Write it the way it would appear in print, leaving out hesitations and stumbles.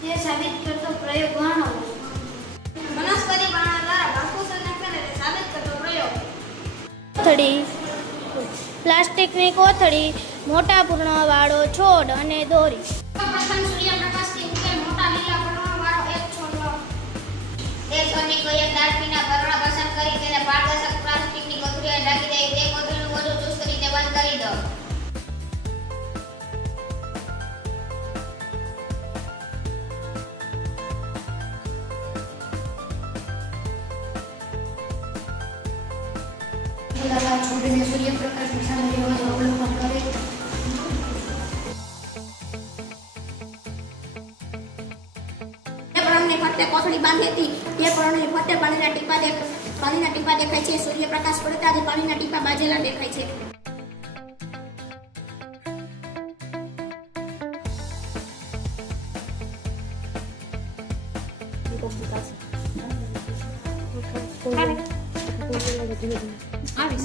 તે સાબિત કરતો પ્રયોગ વર્ણવો. વનસ્પતિ વર્ણન દ્વારા વસ્તુ સર્જન કરે તે સાબિત કરતો પ્રયોગ. કોથળી, પ્લાસ્ટિકની કોથળી, મોટા પૂર્ણવાળો છોડ અને દોરી. પ્રથમ સૂર્યપ્રકાશથી ઉગેલ મોટા લીલા પર્ણવાળો એક છોડ. તે છોડની કોઈ એક ડાળખીના પર્ણ પસંદ કરી તેને પારદર્શક પ્લાસ્ટિકની કોથળીએ ઢાંકી દઈ તે કોથળીનું વધુ ચુસ્ત રીતે બંધ કરી દો. છોડને સૂર્યપ્રકાશની સામે અવલોકન કરે. પર્ણની ફરતે કોથળી બાંધી હતી તે પર્ણની ફરતે પાણીના ટીપા દેખાય છે. સૂર્યપ્રકાશ પડતા જ પાણીના ટીપા બાજેલા દેખાય છે. આવી